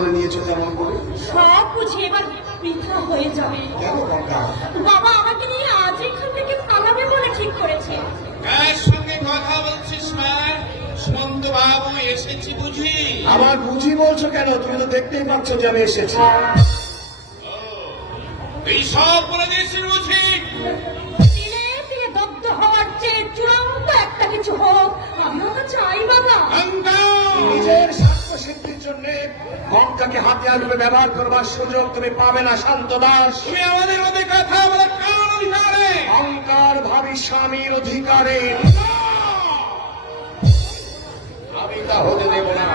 করে নিয়েছো তেমন করে? সব বুঝি এবার বৃথা হয়ে যাবে। কেন কঙ্কা? বাবা আমাকে নিয়ে আজ এখান থেকে পালাবে বলে ঠিক করেছে। কার সঙ্গে কথা বলছিস মা? সুমন্ত বাবু এসেছি বুঝি? আমার বুঝি বলছো কেন? তুমি তো দেখতেই পাচ্ছ যে আমি এসেছি। এই সব বলে দিয়েছিস বুঝি? দিলে দিয়ে দগ্ধ হওয়ার চেয়ে চূড়ান্ত একটা কিছু হোক আমিও তো চাই বাবা। নিজের স্বার্থ সিদ্ধির জন্য কঙ্কাকে হাতিয়ার রূপে ব্যবহার করবার সুযোগ তুমি পাবে না শান্ত দাস। তুমি আমাদের মধ্যে কথা বলে কার অধিকারে? কঙ্কার ভাবি স্বামীর অধিকারে। আমি তা হতে দেব না।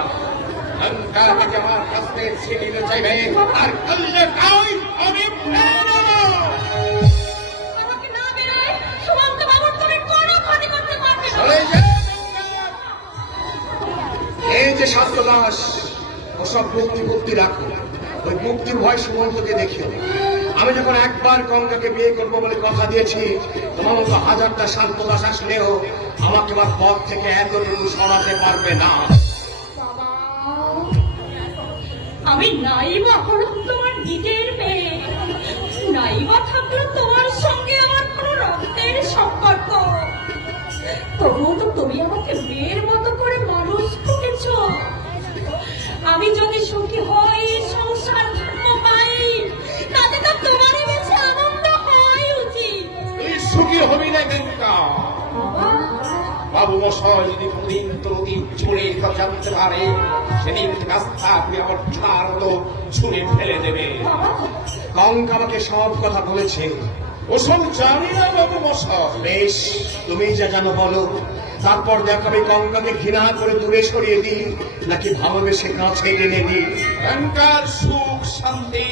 কঙ্কার আমাকে আমার কাছ থেকে ছিনিয়ে নিতে চাইবে, আর করলে তাই আমি মেনে নেব। আমাকে না বেরোয় সুমন্ত বাবুর তুমি কোনো ক্ষতি করতে পারবে না। চলে যা কঙ্কা। এই যে শান্ত দাস, ওসব মুক্তি রাখো। ওই মুক্তির ভয় সুমন্তকে দেখিও। আমি যখন একবার কঙ্কাকে বিয়ে করবো বলে কথা দিয়েছি, তোমার মতো হাজারটা শান্ত দাস আসলেও আমাকে আমার পথ থেকে এতটুকু সরাতে পারবে না। বাবা আমি নাইবা হলাম তোমার নিজের মেয়ে, নাইবা থাকলো তোমার সঙ্গে আমার কোনো রক্তের সম্পর্ক, তবুও তো তুমি আমাকে মেয়ের মতো করে মানুষ করেছ। আমি যদি সুখী হই, সংসার ধর্ম পাই, তাতে তো তোমারই বেশি আনন্দ হওয়াই উচিত। তুই সুখী হবি না কঙ্কা। বাবা বাবু মশাই যদি কোনদিন তোর অতি চুরের কথা জানতে পারে, সেদিন রাস্তা আপনি আমার ছাড় মতো ছুঁড়ে ফেলে দেবে। বাবা কঙ্কা আমাকে সব কথা বলেছে। ওসব জানি না বাবু মশাই। বেশ, তুমি যা জানো বলো। তারপর দেখো আমি কঙ্কাকে ঘৃণা করে দূরে সরিয়ে দিই, নাকি ভালোবেসে কাছে টেনে দিই। কঙ্কার সুখ শান্তি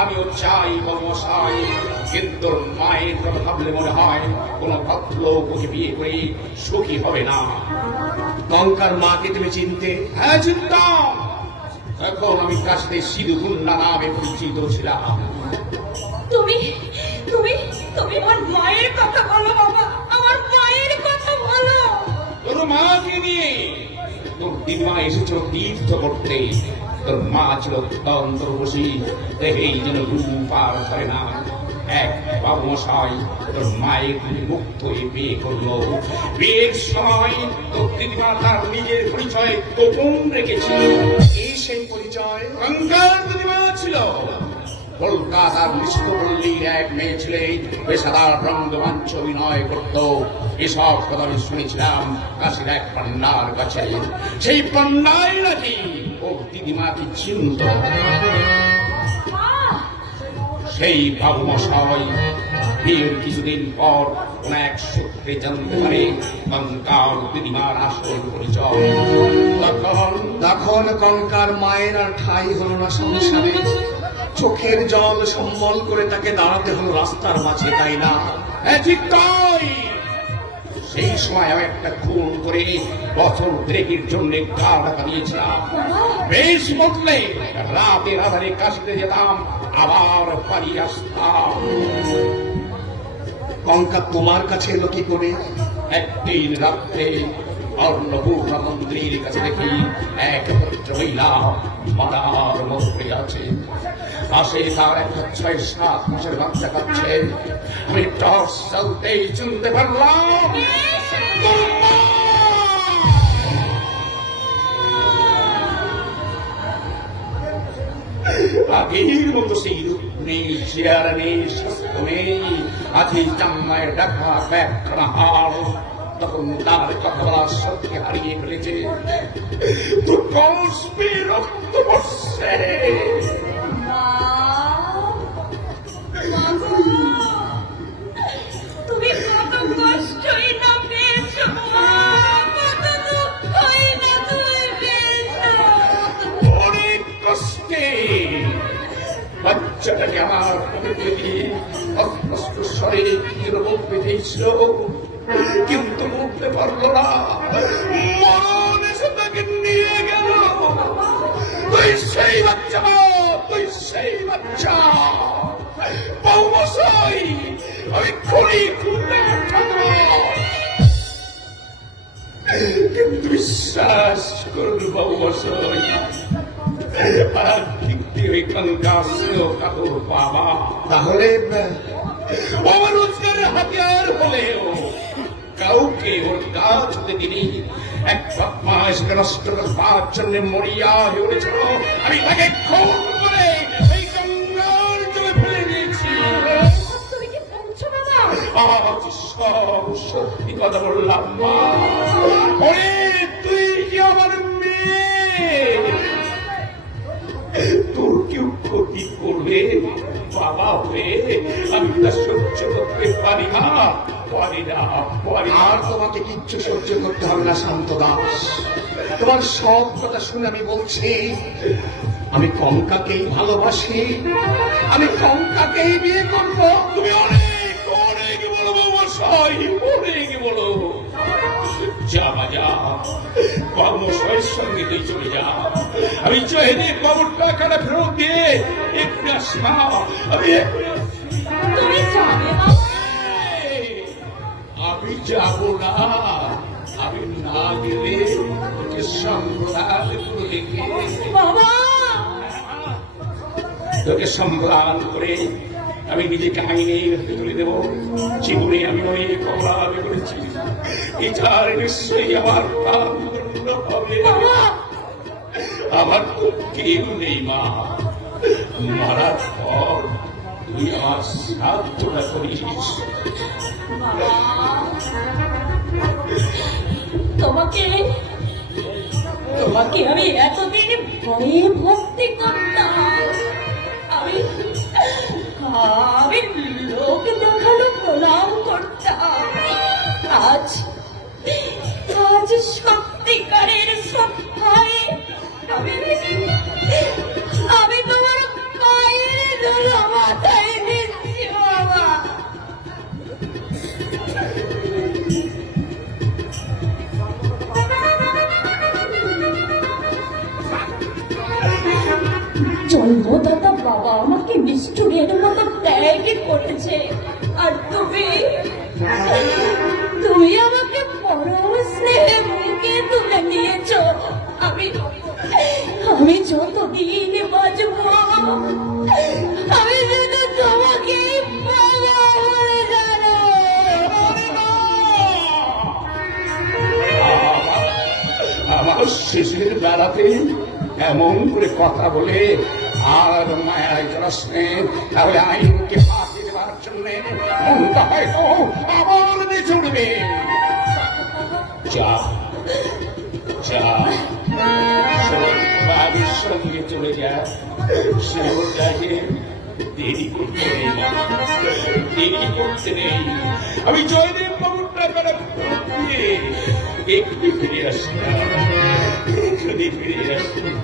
আমিও চাই বাবু মশাই, কিন্তু মায়ের কথা ভাবলে মনে হয় কোন ভদ্রলোক ওকে বিয়ে করে সুখী হবে না। কঙ্কার মাকে তুমি চিনতে? হ্যাঁ চিন্তাম। এখন আমি কাশতে সিধু গুন্ডা নামে পরিচিত ছিলাম। তুমি তুমি তুমি আমার মায়ের কথা বলো বাবা, আমার মায়ের কথা বলো। তোর মাকে নিয়ে তোর দিদিমা এসেছিল তীর্থ করতে। তোর মা ছিল তন্ত্রবশী, দেখেই যেন ঘুম পার করে না। এক বাবু মশাই তোর মায়ের মুক্ত হয়ে বিয়ে করলো। বিয়ের সময় তোর দিদিমা তার নিজের পরিচয় গোপন রেখেছিল। এই সেই পরিচয়? কঙ্কার দিদিমা ছিল কলকাতার নিষ্ঠপল্লীর এক মেয়ে ছিলেন, পেশাদার রঙ্গমঞ্চ অভিনয় করত। এসব কথা আমি শুনেছিলাম কাশির এক পান্নার কাছে। সেই পান্নাই নাকি ও দিদিমাকে চিনত। সেই বাবু মশাই বিয়ের কিছুদিন পর কোন এক সূত্রে জানতে পারে কঙ্কার দিদিমার আসল পরিচয়। তখন কঙ্কার মায়ের আর ঠাই হলো না সংসারে। চোখের জল সম্বল করে তাকে দাঁড়াতে হলো রাস্তার মাঝে, তাই না? হ্যাঁ ঠিক তাই। সেই সময় আমি একটা খুন করে বছর দেড়েকের জন্য গা ঢাকা দিয়েছিলাম। বেশ বদলে রাতের আধারে কাশিতে যেতাম, আবার বাড়ি আসতাম। কঙ্কা তোমার কাছে এলো কি করে? একদিন রাত্রে অন্নপূর্ণা মন্দিরের কাছে দেখি এক ভদ্র মহিলা মারার মধ্যে আছে। পাশে তার একটা ৬-৭ মাসের বাচ্চা কাচ্ছে। আমি টর্চ চালতেই চিনতে পারলাম তোর মা। আগের মতো সেই রূপ নেই, চেহারা নেই, স্বাস্থ্য নেই। আজই জামায় ঢাকা ব্যাগখানা হার। তখন তার কথা বলার শক্তি হারিয়ে ফেলেছে। তোর কষ্পে রক্ত পড়ছে। তুমি কত কষ্টই না পেয়েছো, কত দুঃখই না তুমি পেয়েছো। অনেক কষ্টে বাচ্চাটাকে আমার পকেটে দিয়ে অস্পষ্ট স্বরে যেন মুখ বেঁধেছিল, কিন্তু মুখতে পারল না। মরণ এসে তাকে নিয়ে গেল। তুই সেই বাচ্চা, তুই সেই বাচ্চা। বউ মশাই, আমি খুনি খুঁজে কিন্তু বিশ্বাস করুন বউ মশাই, এখানকার স্নেহ কাতর বাবা তাহলে আমার রোজগারের হাতিয়ার হলেও কাউকে ওর কাজ হতে দিনি। এক বদমাশকে নষ্ট করবার জন্য মরিয়া হয়ে উঠেছিল, আমি তাকে খুন করে এই গঙ্গার জলে ফেলে দিয়েছি। তুমি কি বলছো বাবা? আজ সব সত্যি কথা বললাম মা। ওরে তুই কি আমার মেয়ে, তোর কেউ ক্ষতি করবে বাবা হয়ে আমি তা সহ্য করতে পারি না, পারি না, পারি না। আর তোমাকে কিচ্ছু সহ্য করতে হবে না শান্ত দাস। তোমার সব কথা শুনে আমি বলছি, আমি কঙ্কাকেই ভালোবাসি, আমি কঙ্কাকেই বিয়ে করবো। তুমি অনেক অনেক বলো মশাই, অনেক বলো। যা যা কর্মশয়ের সঙ্গে তুই চলে যা। আমি চাইলে কবর টাকাটা ফেরত দিয়ে একটু আসা। আমি তুমি যাবে বাবা? আমি যাব না, আমি না গেলে তোকে সম্রাট করে দেখে বাবা তোকে সম্রাট করে আমি নিজেকে আইনের হাতে তুলে দেবো। জীবনে আমি অনেক অপরাধ করেছি, বিচার নিশ্চয়ই আমার প্রাণ দণ্ড হবে। বাবা আমার তো কেউ নেই মা, মারার পর তুই আমার সাধ্যটা করিস। বাবা, তোমাকে তোমাকে আমি এতদিন ভয়ে ভক্তি করতাম। আমি আমি লোক দেখানো প্রণাম করতাম। আজ আজ সত্যিকারের শ্রদ্ধায় আমি আমি তোমার পায়ের ধুলো মাথায় দিচ্ছি বাবা। জন্মদাতা বাবা আমাকে নিষ্ঠুরের মতো ত্যাগ করেছে, আর তুমি তুমি আমাকে পরম স্নেহে বুকে তুলে নিয়েছ। আমি আমি যতদিন বাঁচব আমি শুধু তোমাকেই বাবা বলে জানো। আমার শেষের বেলাতে এমন করে কথা বলে আর মায়ায় জড়াসনে, তাহলে আইনকে ফাঁকি দেওয়ার জন্য মনটা হয়তো আবার নিচে উঠবে। যা যা বাড়ির সঙ্গে চলে যা, সে যাকে দেরি করতে নেই মা, দেরি করতে নেই। আমি জয়দেব বাবুর টাকাটা দিয়ে একটু ফিরে আসলাম, এখানে ফিরে আসলাম।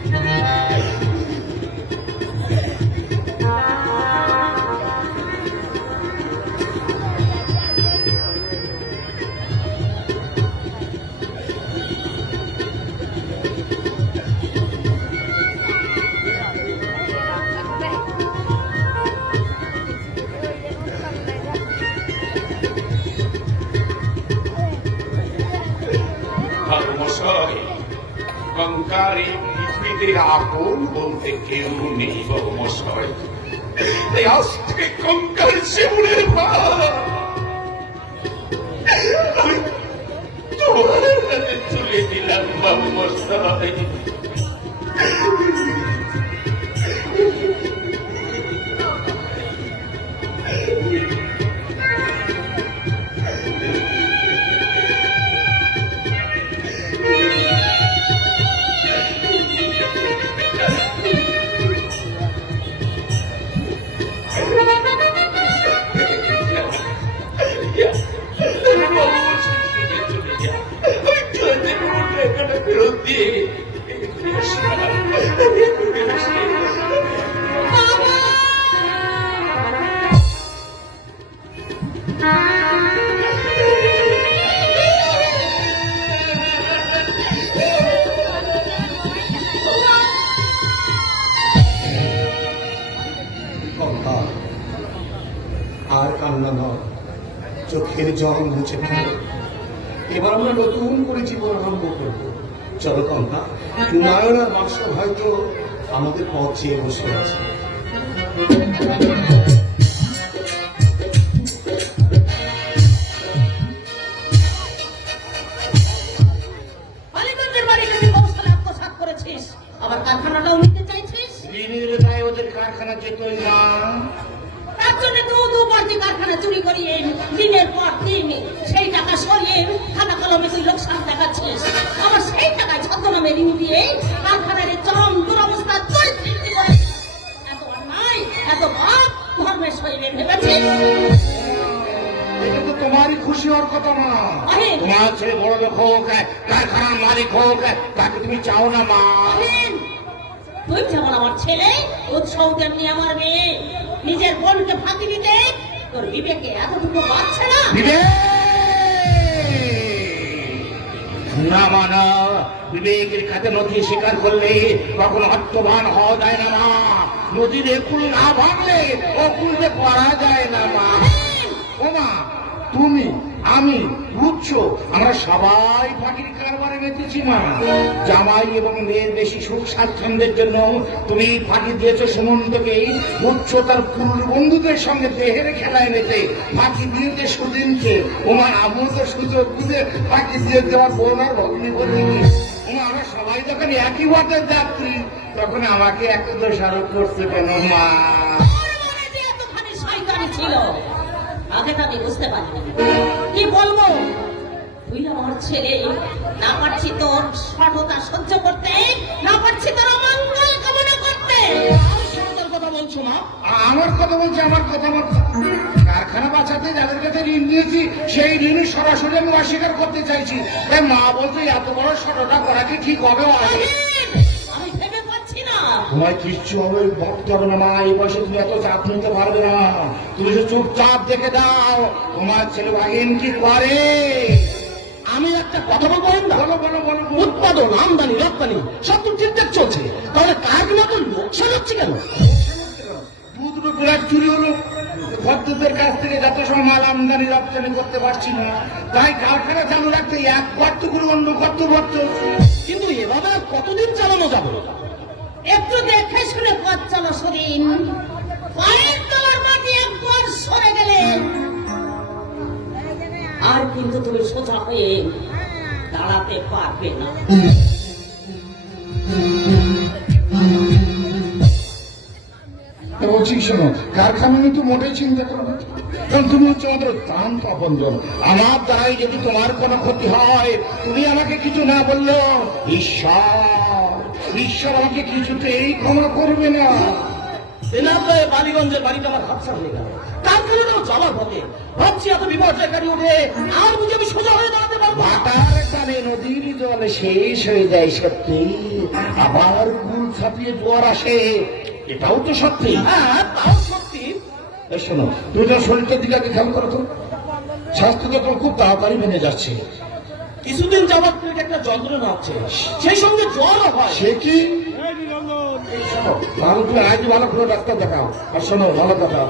কঙ্কারে পৃথিবীতে আপন বলতে কেউ নেই বাবু মশাই। তাই আজ থেকে কঙ্কার শিবুরের আমি তোমার হাতে তুলে দিলাম বাবু মশাই। কঙ্কা, আর কান্না নয়, চোখের জল মুছে ফেলো। এবার আমরা নতুন করে জীবন আরম্ভ করব। চলো কঙ্কা, নয়নার বাসর হয়তো আমাদের পথ চেয়ে বসে আছে। বালিগঞ্জের বাড়িতে তুই কৌশলে আত্মসাৎ করেছিস, আবার কারখানাটাও নিতে চাইছিস। ঋণের দায় ওদের কারখানা যেতই না। তার জন্য দুবার যে কারখানা চুরি করিয়ে দিনের পর দিন সেই টাকা সরিয়ে খাতা কলমে তুই লোকসান দেখাচ্ছিস, আবার সেই টাকায় ছদ্মনামে ঋণ দিয়ে কারখানার এই চরম দুরবস্থা তুই সৃষ্টি করেছিস। এত অন্যায়, এত ভাব ধর্মের শরীরে ভেবেছিস। এটা তো তোমারই খুশি হওয়ার কথা না। আরে! তোমার ছেলে বড় লোক হোক, কারখানার মালিক হোক, তাকে তুমি চাও না মা। আহেন, তুই যেমন আমার ছেলে, উৎসব তেমনি আমার মেয়ে। নিজের বোনকে ফাঁকি দিতে তোর বিবেকে এতটুকু বাঁচছে না? না মানা, বিবেকের কাছে নদী স্বীকার করলে কখন অর্থবান হওয়া যায় না মা। নদীর একুল না ভাঙলে অকুলতে করা যায় না মা। ও মা, তুমি, আমি, বুঝছ, আমরা সবাই ফাঁকির কারবারে মেতেছি মা। জামাই এবং মেয়ের বেশি সুখ স্বাচ্ছন্দ্যের জন্য তুমি ফাঁকি দিয়েছো সুমন্তকে। বুঝছ, তার পুরুষ বন্ধুদের সঙ্গে দেহের খেলায় মেতে ফাঁকি দিয়েছে সুদিনকে। ওমা, আমিও তো সুযোগ বুঝে ফাঁকি দিয়ে দেওয়ার বোন আর ভগ্নি বলি। ওমা, আমরা সবাই যখন একই পথের যাত্রী, তখন আমাকে একটু দোষারোপ করছে কেন মা? তোর মনে যে এতখানি শয়তানি ছিল, আগে তো আমি বুঝতে পারিনি। কি বলবো, তুই আমার ছেলে, না পারছি তোর সঠতা সহ্য করতে, না পারছি তোর অমঙ্গল কামনা করতে। সত্যের কথা বলছো মা? আমার কথা বলছি, আমার কথা বলছি। কারখানা বাঁচাতে যাদের কাছে ঋণ নিয়েছি, সেই ঋণ সরাসরি আমি অস্বীকার করতে চাইছি। তাই মা বলছে এত বড় সরটা করা কি ঠিক হবে? আমি ভেবে পাচ্ছি না। তোমার কিচ্ছু হবে ভাবতে হবে না মা। এই বয়সে তুমি এত চাপ নিতে পারবে না। তুমি শুধু চুপচাপ দেখে দাও তোমার ছেলে বাহিন কি করে। আমি একটা কথা বলবো, বলো বলো বলো। উৎপাদন, আমদানি, রপ্তানি সব তো ঠিকঠাক চলছে, তাহলে কারখানা তো লোকসান হচ্ছে কেন? দুধ বিরাট চুরি হলো। ভদ্রদের কাছ থেকে যত সময় মাল আমদানি রপ্তানি করতে পারছি না, তাই কারখানা চালু রাখতে এক গর্ত করে অন্য গর্ত ভরতে হচ্ছে। কিন্তু এভাবে আর কতদিন চালানো যাবে? একটু দেখে শুনে পথ চলো সরিন। পায়ের তলার মাটি একবার সরে গেলে আর কিন্তু তুমি সোজা হয়ে দাঁড়াতে পারবে না। বলছি শোনো, কারখানা নিয়ে তো মোটেই চিন্তা করো না, কারণ তুমি হচ্ছে আমাদের দান পাবনজন। আমার দ্বারাই যদি তোমার কোনো ক্ষতি হয়, তুমি আমাকে কিছু না বললো ঈশ্বর আমাকে কিছুতেই ক্ষমা করবে না। এলাকায় বালিগঞ্জের বাড়িটা আমার হাতছা হয়ে গেল, কারখানাটাও যাওয়ার পথে। ভাবছি এত বিপর্যয়কারী উঠে আর বুঝে আমি সোজা হয়ে দাঁড়াতে পারবো? ভাটার টানে নদীর জল শেষ হয়ে যায় সত্যি, আবার কুল ছাপিয়ে জোয়ার আসে, এটাও তো সত্যি। হ্যাঁ, তাও সত্যি। এই শোনো, তুমি তো শরীরটার দিকে আগে খেয়াল করো তো। স্বাস্থ্য তো তোমার খুব তাড়াতাড়ি ভেঙে যাচ্ছে। কিছুদিন যাওয়ার পেটে একটা যন্ত্রণা হচ্ছে, সেই সঙ্গে জ্বরও হয়। সে কি? শোনো, ভালো তুমি আজ ভালো করে ডাক্তার দেখাও। আর শোনো, ভালো কথা,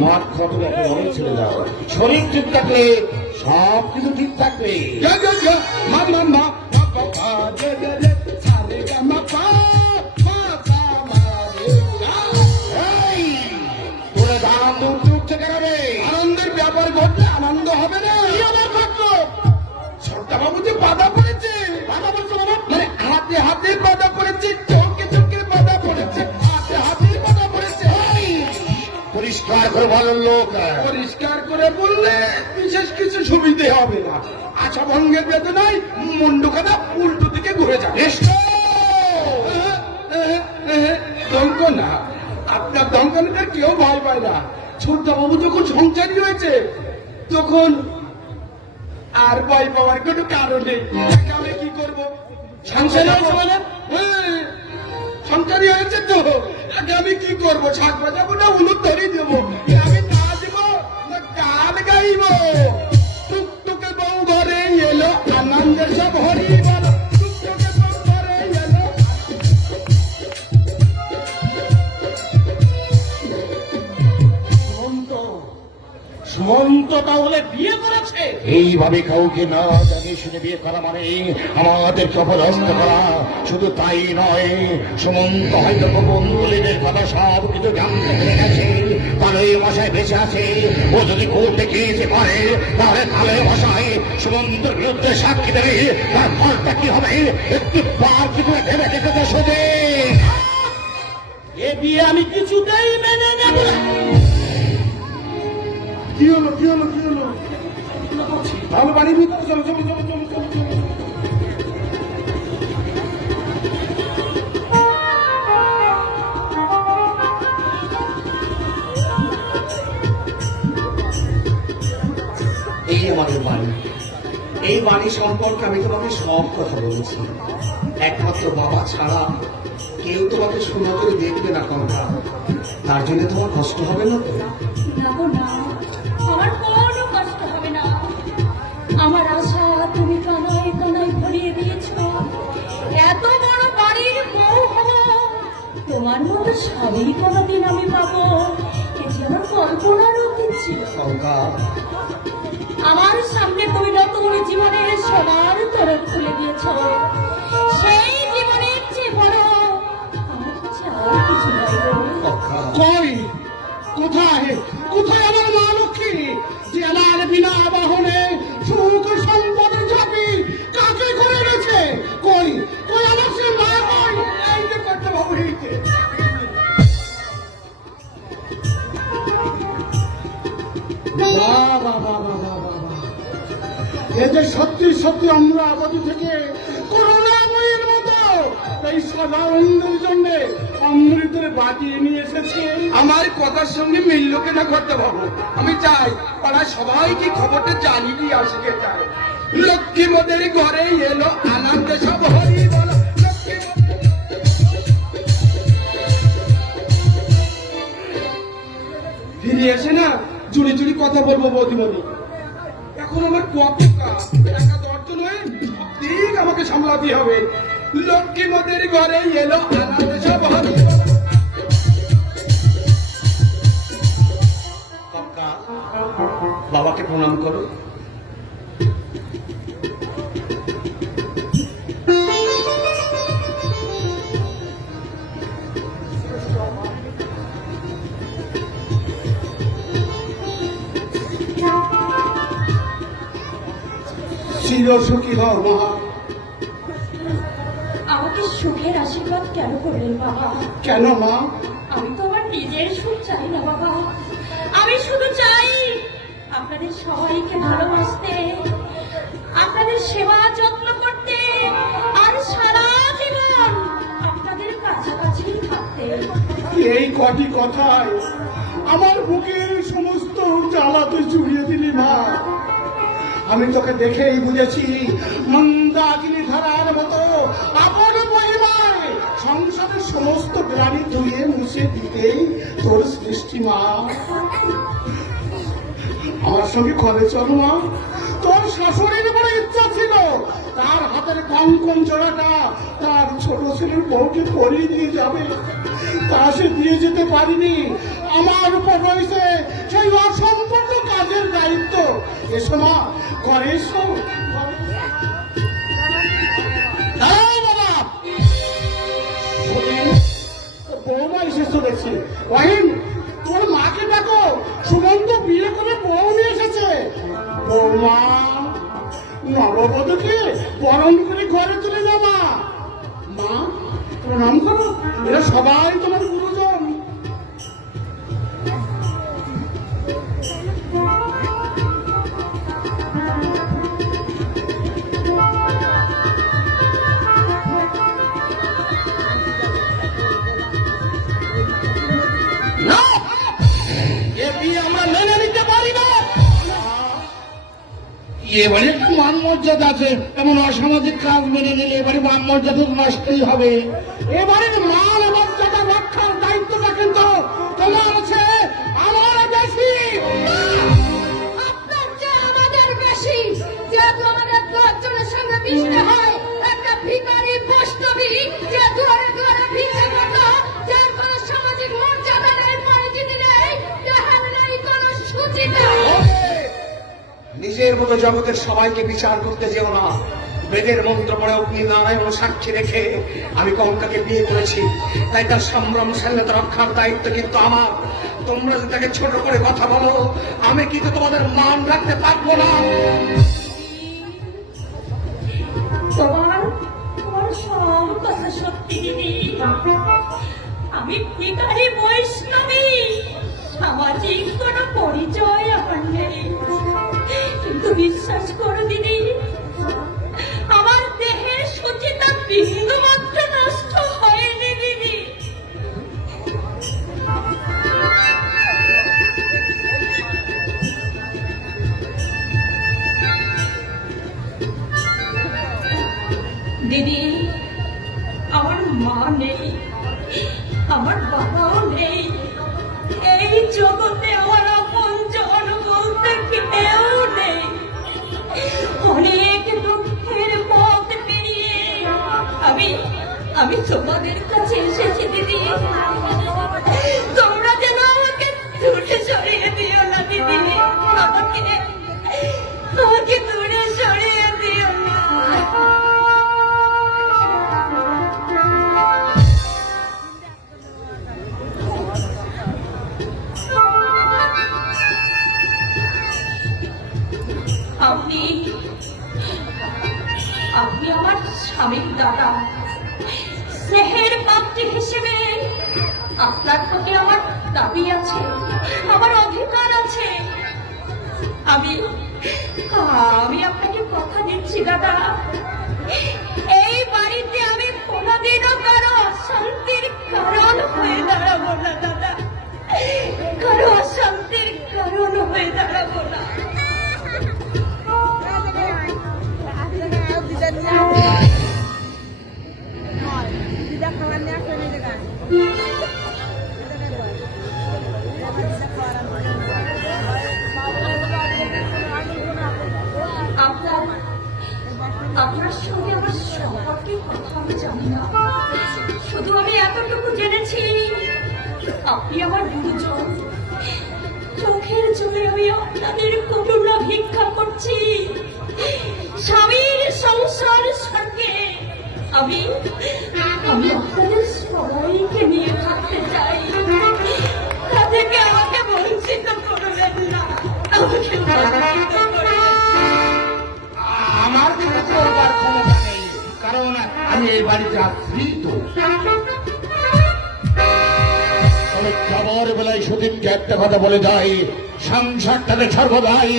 মাঠ খতরে একটা অনেক ছেড়ে দাও। শরীর ঠিক থাকলে সব কিছু ঠিক থাকবে। মা মা মা এই, তোরা দাম উঠতে উঠতে কেন রে? আনন্দের ব্যাপার ঘটলে আনন্দ হবে না? কি আবার ঘটলো? ছোট্টা বাবু যে বাধা পড়েছে। বাধা পড়ছে মানে হাতে হাতে বাধা পড়েছে, চোখে চোখে বাধা পড়েছে, হাতে হাতে বাধা পড়েছে। পরিষ্কার করে ভালো লোক, পরিষ্কার করে বললে বিশেষ কিছু সুবিধে হবে না। আশা ভঙ্গের বেদনায় মুন্ডুখানা উল্টো দিকে ঘুরে যাবে। দঙ্ক না, আপনার দঙ্কনটা কেউ ভয় পায় না। ছোট্টা বাবু যখন সংসারী হয়েছে, তখন আর ভয় পাওয়ার কোনো কারণ নেই। আমি কি করবো? সংসারী হয়েছে মানে? সংসারী হয়েছে তো, আগে আমি কি করবো? শাক বাজাবো না উলুদ ধরে দেবো? আমি নাচ দেবো না গান গাইব? টুকটুকে বউ ঘরে এলো, আনন্দের সব হরি বলো। টুকটুকে বউ ঘরে এলো। সুমন্ত সুমন্ত তাহলে বিয়ে করেছে? এইভাবে কাউকে না জানিয়ে শুনে বিয়ে করা মানে আমাদেরকে অপদস্থ করা। শুধু তাই নয়, সুমন্ত হয়তো গোপন দলিলের কথা সব কিছু জানতে পেরে গেছে। কালোই ভাষায় বেঁচে আছে। ও যদি কোর্টে কেসে করে তাহলে কালোই ভাষায় সুমন্তর বিরুদ্ধে সাক্ষী দেবে। তার ফলটা কি হবে একটু বার কি করে ভেবে দেখেছে সোজে। এ বিয়ে আমি কিছুতেই মেনে নেব না। কি হলো কি হলো কি হলো? ভালো বাড়ি ভিতরে চলো চলো চলো চলো চলো চলো। এই আমাদের বাড়ি। এই বাড়ি সম্পর্কে আমি তোমাকে সব কথা বলেছি। একমাত্র বাবা ছাড়া কেউ তোমাকে সুনজরে দেখবে না কনকা। তার জন্য তোমার কষ্ট হবে না তো? না গো না, আমার কোনো কষ্ট হবে না। আমার আশা তুমি কানায় কানায় ভরিয়ে দিয়েছ। এত বড় বাড়ির বউ হবো, তোমার মতো স্বামী কোনোদিন আমি পাবো, এটি আমার কল্পনার অতীত ছিল। কনকা, আমার সামনে তুমি নতুন জীবনের সোনার তরফ খুলে দিয়েছ। সেই জীবনের চেয়ে বড় আমার কাছে আর কিছু নাই গো। কনকা, কই কোথায় কোথায় আমার মা লক্ষ্মী যে আমার বিনা বাহনে সুখ সম্পদ চাপি কাকে করে গেছে? কই কই আমার সে মা কই? এই যে করতে বাবু হইতে এই যে সত্যি সত্যি আমরা আবাদি থেকে করুণাময়ীর মতো এই সাধারণদের জন্য অমৃতের বাজিয়ে নিয়ে এসেছে। আমার কথার সঙ্গে মিলল কিনা করতে পারবো? আমি চাই পাড়ায় সবাইকে খবরটা জানিয়ে দিয়ে আসতে চাই। লক্ষ্মী মোদের ঘরে এলো আনন্দ সব হরি বলো। ফিরে এসে না চুরি চুরি কথা বলবো বৌদিমণি। এখন আমার কত কাজ, একা দর্জন হয়ে ঠিক আমাকে সামলাতে হবে। লক্ষ্মী মোদের ঘরে এলো আনন্দ সব হরি বলো। কনকা, বাবাকে প্রণাম করো। চির সুখী হও মা। আমাকে সুখের আশীর্বাদ কেন করলেন বাবা? কেন মা? আমি তো আমার নিজের সুখ চাই না বাবা। আমি শুধু চাই আপনাদের সবাইকে ভালোবাসতে, আপনাদের সেবা যত্ন করতে, আর সারা জীবন আপনাদের কাছাকাছি থাকতে। এই কটি কথায় আমার বুকের সমস্ত জ্বালা তুই জুড়িয়ে দিলি মা। আমি তোকে দেখেই বুঝেছি মন্দাকিনী ধারার মতো আপন মহিমায় সংসারের সমস্ত গ্লানি ধুয়ে মুছে দিতেই তোর সৃষ্টি মা। আমার সঙ্গে ঘরে চল মা। তোর শাশুড়ির বড় ইচ্ছা ছিল তার হাতের কঙ্কন জোড়াটা তার ছোট ছেলের বউকে পরিয়ে দিয়ে যাবে, তা সে দিয়ে যেতে পারিনি। আমার উপর রয়েছে সেই অসম্পূর্ণ কাজের দায়িত্ব। এসো মা, ঘরে এসো। দাঁড়াও বাবা। বৌমা এসেছো দেখছি। রহিম, তোর মাকে দেখো, সুমন্ত বিয়ে করে বউ নিয়ে এসেছে। বৌমা, নববধূকে বরণ করে ঘরে তুলে যাবা। মা, প্রণাম করো, এরা সবাই তোমার গুরুজন। না, এ বিয়ে আমরা মেনে নিতে পারি না। এবারে একটা মান মর্যাদা আছে, এমন অসামাজিক কাজ মেনে নিলে এবারে মান মর্যাদা নষ্টই হবে। এবারের মান মর্যাদা রক্ষার দায়িত্বটা কিন্তু তোমার আছে, আমার বেশি। আপনার চেয়ে আমাদের বেশি, যেহেতু আমাদের দশজনের সঙ্গে মিশতে হয়। একটা ভিখারি বৈষ্ণবী যে দুয়ারে দুয়ারে ভিক্ষে করত, যার কোনো সামাজিক মর্যাদা নেই, পরিচিতি নেই, তাহার নেই কোনো সুচিতা। জগতের সবাইকে বিচার করতে যেও না। বেদের মন্ত্র পড়ে অগ্নি নারায়ণ সাক্ষী রেখে আমি কঙ্কাকে বিয়ে করেছি, তাই তার সম্ভ্রম স্বাধীনতা রক্ষার দায়িত্ব কিন্তু আমার। তোমরা যদি তাকে ছোট করে কথা বলো, আমি কিন্তু তোমাদের মান রাখতে পারবো না। তোমার তোমার সব কথা সত্যি দিদি। আমি ভিখারি বৈষ্ণবী, সামাজিক কোনো পরিচয় আমার নেই, কিন্তু বিশ্বাস করো দিদি, আমার দেহের সুচিতা বিন্দু মাত্র নষ্ট হয়নি দিদি। দিদি, আমার মা নেই, আমার বাবাও নেই, এই জগতে আমার আপনজন বলতে কেউ নেই। অনেক দুঃখের পথ পেরিয়ে আমি তোমাদের কাছে এসেছি দিদি। তোমরা যেন আমাকে দূরে সরিয়ে দিও না দিদি, আমাকে দূরে সরিয়ে দিও না। আপনি আমার স্বামীর দাদা, স্নেহের পাত্রী হিসেবে আপনার প্রতি আমার দাবি আছে, আমার অধিকার আছে। আমি আপনাকে কথা দিচ্ছি দাদা, এই বাড়িতে আমি কোনোদিনও কারো অশান্তির কারণ হয়ে দাঁড়াবো না দাদা, কারো অশান্তির কারণ হয়ে দাঁড়াবো না। আপনার সঙ্গে আমার সম্পর্কে কথা আমি জানি না, শুধু আমি এতটুকু জেনেছি আপনি আমার গুরুজন। চোখের জলে আমি আপনাদের করুণা ভিক্ষা করছি। স্বামীর সংসার স্বর্গে আমি আপনাদের সবাইকে নিয়ে থাকতে চাই। তা থেকে আমাকে বঞ্চিত করবেন না, আমাকে বঞ্চিত করবেন না। আমার কিছু করবার ক্ষমতা নেই, কারণ আমি এই বাড়িতে আশ্রিত। তবে যাবার বেলায় সতীনকে একটা কথা বলে যাই, সংসারটাকে সর্বদাই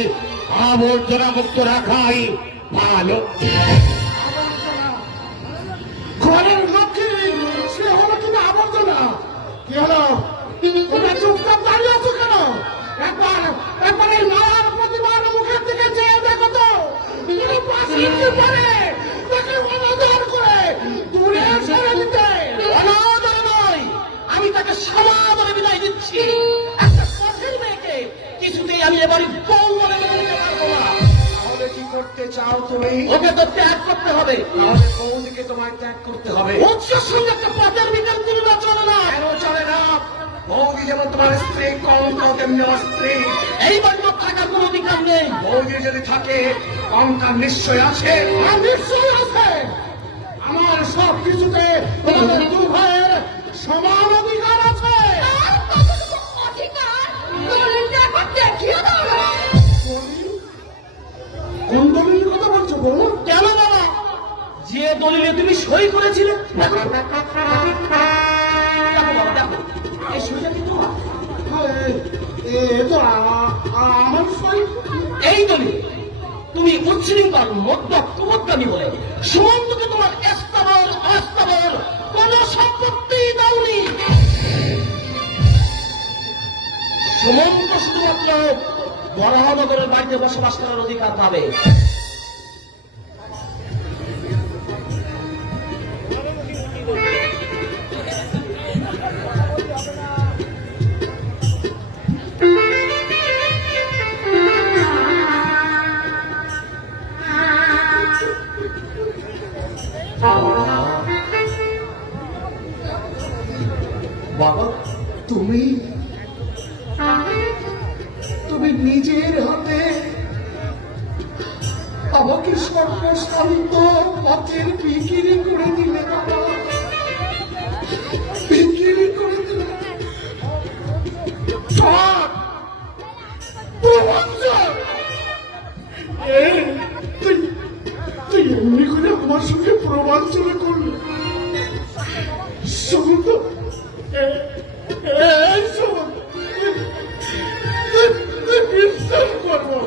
আবর্জনা মুক্ত রাখাই ভালো। ঘরের লক্ষ্মী সে হলো তুমি আবর্জনা। কি হলো, তোমরা চুপচাপ দাঁড়িয়ে আছো কেন? একবার এই মায়ের প্রতিমার মুখের দিকে চেয়ে দেখো তো, তুমি পাশে পারে তাকে অনাদর করে দূরে সরে দিতে। অনাদর নয়, আমি তাকে সমাদরে বিদায় দিচ্ছি। একটা পথের মেয়েকে কিছুতেই আমি এবারই বউ বলে মেনে নিতে পারবো না। তাহলে কি করতে চাও তুমি? ওকে তো ত্যাগ করতে হবে। তাহলে বৌদিকে তোমায় ত্যাগ করতে হবে। উৎসের সঙ্গে একটা পথের বিধান তুলনা চলে না। কেন চলে না? বৌদি যেমন তোমার স্ত্রী, কঙ্কা তেমনি আমার স্ত্রী। এই বাড়িতে থাকার কোনো অধিকার নেই। বৌদি যদি থাকে, কঙ্কা নিশ্চয় আছে। আর নিশ্চয়ই আছে। আমার সব কিছুতে তোমাদের দু ভাইয়ের সমান অধিকার আছে। আর কতটুকু অধিকার দলিলটা একবার দেখিয়ে দাও না। কোন দলিলের কথা বলছো বউ? কেন বাবা, যে দলিলে তুমি সই করেছিলে? দেখো বাবা, দেখো এই সইটা কি তোমার? এ তো আমার সই। এই দলিল তুমি উচ্ছৃঙ্খল মধ্যমী বলে সুমন্তকে তোমার স্থাবর অস্থাবর কোন সম্পত্তি দাওনি। সুমন্ত শুধুমাত্র বরাহনগরের বাড়িতে বসবাস করার অধিকার পাবে। বাবা, তুমি নিজের হাতে আমাকে সর্বশান্ত পথের বিক্রি করে দিলে বাবা, বিক্রি করে দিলে। সব প্রমাণ সব। তুই তুই এমনি করে আমার সঙ্গে প্রবঞ্চনা করলি। সমুদ্র তুই বিশ্বাস করবো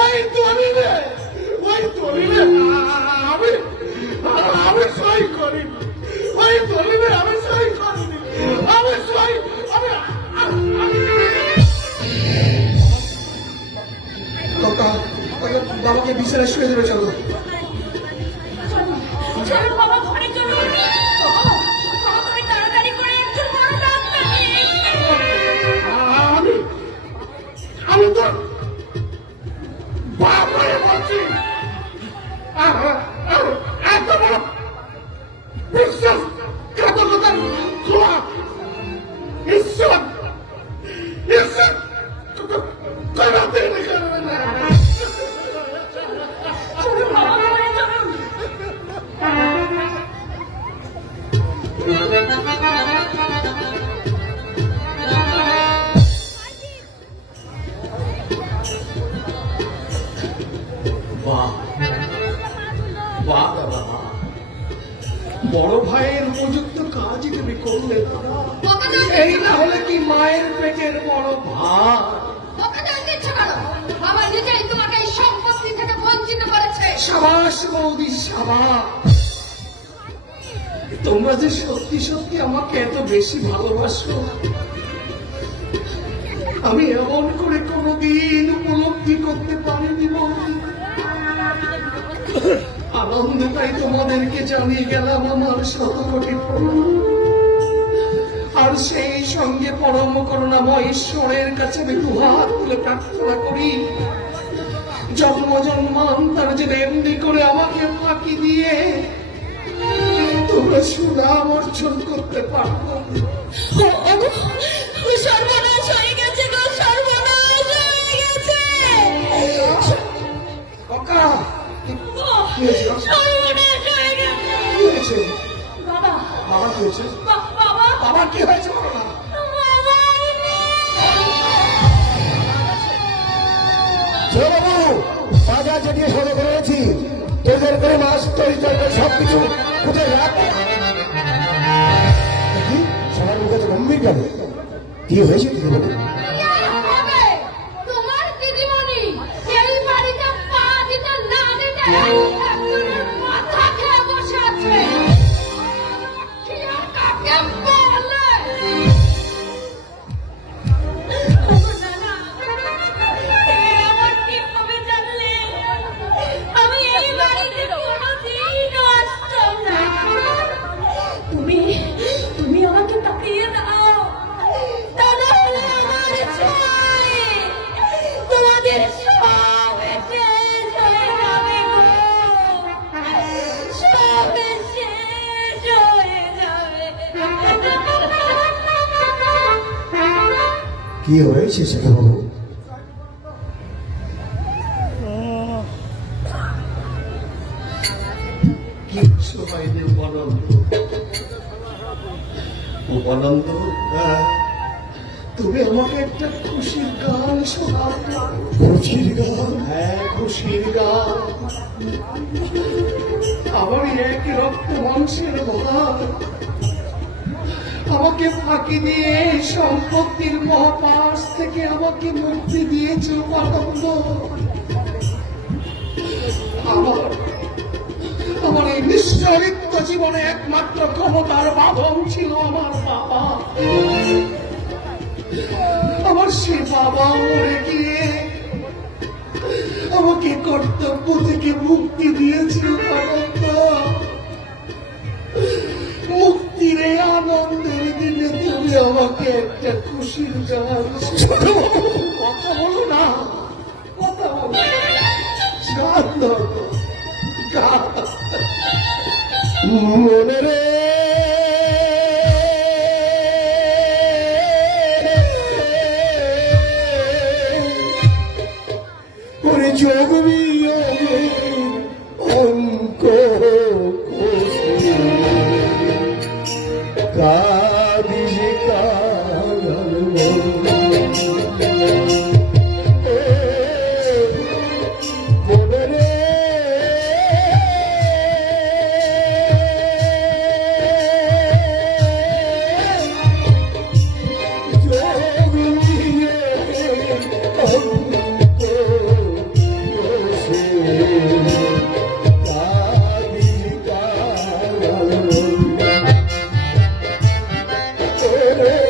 ওই দলিলে আমি আমি সই করিনি, ওই দলিলে আমি সই করিনি, আমি সই বাবাকে বিছানায় শুয়ে দেবে। চলো চলো বাবা, ঘরে চলো। বাবা, বাবা, তুমি তাড়াতাড়ি করে একজন বড় ডাক্তার নিয়ে এসো। আমি তো বাপ হয়ে বলছি, এত বড় বিশ্বাস ঘাতকতা তোমার ঈশ্বর ঈশ্বর করাতে করবে না। চলো বাবা, ঘরে চলুন। বাহ বাহ বাবা, বড় ভাইয়ের উপযুক্ত কাজ তুমি করলে বাবা। এই না হলে কি মায়ের পেটের বড় ভাই। বাবা নিজেই তোমাকে এই সম্পত্তি থেকে বঞ্চিত করেছে। সাবাস বৌদি সাবাস, তোমরা যে সত্যি সত্যি আমাকে এত বেশি ভালোবাসো আমি এমন করে কোনোদিন উপলব্ধি করতে পারিনি বৌদি। আনন্দটাই তোমাদেরকে জানিয়ে গেলাম আমার শত কোটি প্রণাম। আর সেই সঙ্গে পরম করুণাময় ঈশ্বরের কাছে আমি দুহাত তুলে প্রার্থনা করি, জন্ম জন্মান্তর যে এমনি করে আমাকে ফাঁকি দিয়ে তোমরা সুনাম অর্জন করতে পারবো। সর্বনাশ হয়ে গেছে গো, সর্বনাশ হয়ে গেছে। কাকা সর্বনাশ হয়ে গেছে। কি হয়েছে? বাবা, বাবা কি হয়েছে? বাবা, বাবা কি হয়েছে বলো না। বাবু বাজার যেটিয়ে সোজা করে রয়েছি, তোদের করে মাছ তৈরি তরকারি সবকিছু কোথায় রাখ। সবার মুখে তো গম্ভীর গেল, কি হয়েছে কি বলে? তোমার দিদিমণি এই বাড়িতে পা দিতে না দিতে একজনের মাথা খেয়ে বসে আছে। কি আর কাকে বলে? নানা, এ আমার কি হবে জানলে? আমি এই বাড়িতে কোনোদিনও আসতাম না। তুমি আমাকে তাকিয়ে দাও, তা না হলে আমার চাই তোমাদের সব শেষ হয়ে যাবে গো, সব শেষ হয়ে যাবে। কি হয়েছে সেটা বাবু? কিচ্ছু হয়নি উপানন্দ। উপানন্দ, তুমি আমাকে একটা খুশির গান শোনাবে। খুশির গান? হ্যাঁ, খুশির গান। আমার এক রক্ত মাংসের ভাই আমাকে ফাঁকি দিয়ে সম্পত্তির মহাপাশ থেকে আমাকে মুক্তি দিয়েছে উপানন্দ। আমার এই নিশ্চরিত জীবনে একমাত্র ক্ষমতার বাঁধন ছিল আমার বাবা। আমার সে বাবা মরে গিয়ে আমাকে কর্তব্য থেকে মুক্তি দিয়েছে উপানন্দ। মুক্তির এই আনন্দের দিনে তুমি আমাকে একটা খুশির গান কথা বলো না, কথা বলো, গান দাও, গান। মনে রে ওরে যোগবি রে